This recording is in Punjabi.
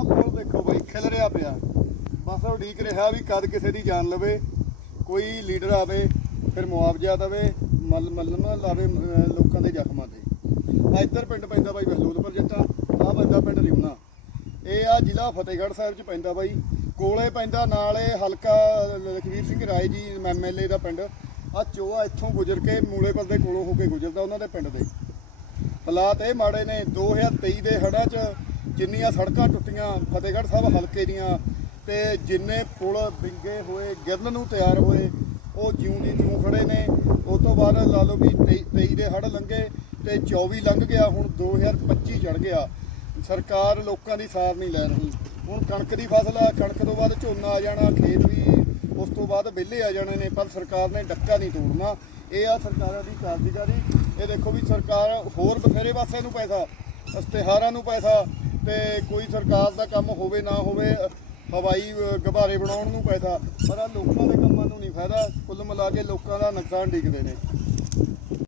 ਆਹ ਪੁਲ ਦੇਖੋ ਬਾਈ, ਖਿਲ ਰਿਹਾ ਪਿਆ। ਬਸ ਉਹ ਉਡੀਕ ਰਿਹਾ ਵੀ ਕਦ ਕਿਸੇ ਦੀ ਜਾਨ ਲਵੇ, ਕੋਈ ਲੀਡਰ ਆਵੇ, ਫਿਰ ਮੁਆਵਜ਼ਾ ਦੇਵੇ, ਮਲ ਮਲਮ ਲਾਵੇ ਲੋਕਾਂ ਦੇ ਜ਼ਖਮਾਂ ਤੇ। ਆ ਇੱਧਰ ਪਿੰਡ ਪੈਂਦਾ ਬਾਈ ਬਹਲੂਲਪੁਰ ਜੱਟਾ ਆ ਪੈਂਦਾ ਪਿੰਡ ਲਿਉਣਾ ਇਹ ਆ ਜ਼ਿਲ੍ਹਾ ਫਤਿਹਗੜ੍ਹ ਸਾਹਿਬ ਚ ਪੈਂਦਾ ਬਾਈ। ਕੋਲੇ ਪੈਂਦਾ, ਨਾਲ ਇਹ ਹਲਕਾ ਲਖਵੀਰ ਸਿੰਘ ਰਾਏ ਜੀ ਐਮਐਲਏ ਦਾ ਪਿੰਡ। ਆ ਚੋਆ ਇੱਥੋਂ ਗੁਜ਼ਰ ਕੇ ਮੂਲੇਪੁਰ ਦੇ ਕੋਲੋਂ ਹੋ ਕੇ ਗੁਜ਼ਰਦਾ ਉਹਨਾਂ ਦੇ ਪਿੰਡ ਦੇ। ਹਾਲਾਤ ਇਹ ਮਾੜੇ ਨੇ। 2023 ਦੇ ਹੜ੍ਹਾਂ 'ਚ ਜਿੰਨੀਆਂ ਸੜਕਾਂ ਟੁੱਟੀਆਂ, ਫਤਿਹਗੜ੍ਹ ਸਾਹਿਬ ਹਲਕੇ ਦੀਆਂ, ਤੇ ਜਿੰਨੇ ਪੁਲ ਵਿੰਗੇ ਹੋਏ, ਗਿਰਨ ਨੂੰ ਤਿਆਰ ਹੋਏ, ਉਹ ਜਿਉਂ ਦੀ ਤਿਉਂ ਖੜੇ ਨੇ। ਉਸ ਤੋਂ ਬਾਅਦ ਲਾ ਲਓ ਵੀ 23 ਦੇ ਹੜ੍ਹ ਲੰਘੇ ਤੇ 24 ਲੰਘ ਗਿਆ, ਹੁਣ 2025 ਚੜ ਗਿਆ। ਸਰਕਾਰ ਲੋਕਾਂ ਦੀ ਸਾਰ ਨਹੀਂ ਲੈ ਰਹੀ। ਹੁਣ ਕਣਕ ਦੀ ਫਸਲ ਆ, ਕਣਕ ਤੋਂ ਬਾਅਦ ਝੋਨਾ ਆ ਜਾਣਾ, ਖੇਤ ਵੀ ਉਸ ਤੋਂ ਬਾਅਦ ਵਿਹਲੇ ਆ ਜਾਣੇ ਨੇ, ਪਰ ਸਰਕਾਰ ਨੇ ਡੱਕਾ ਨਹੀਂ ਤੋੜਨਾ। ਇਹ ਆ ਸਰਕਾਰਾਂ ਦੀ ਕਾਰਜਕਾਰੀ। ਇਹ ਦੇਖੋ ਵੀ ਸਰਕਾਰ ਹੋਰ ਬਥੇਰੇ ਪਾਸੇ ਨੂੰ ਪੈਸਾ, ਇਸ਼ਤਿਹਾਰਾਂ ਨੂੰ ਪੈਸਾ ਤੇ ਕੋਈ ਸਰਕਾਰ ਦਾ ਕੰਮ ਹੋਵੇ ਨਾ ਹੋਵੇ, ਹਵਾਈ ਗਬਾਰੇ ਬਣਾਉਣ ਨੂੰ ਪੈਸਾ, ਪਰ ਆ ਲੋਕਾਂ ਦੇ ਕੰਮਾਂ ਨੂੰ ਨਹੀਂ ਫਾਇਦਾ। ਕੁੱਲ ਮਿਲਾ ਕੇ ਲੋਕਾਂ ਦਾ ਨੁਕਸਾਨ ਡਿੱਗਦੇ ਨੇ।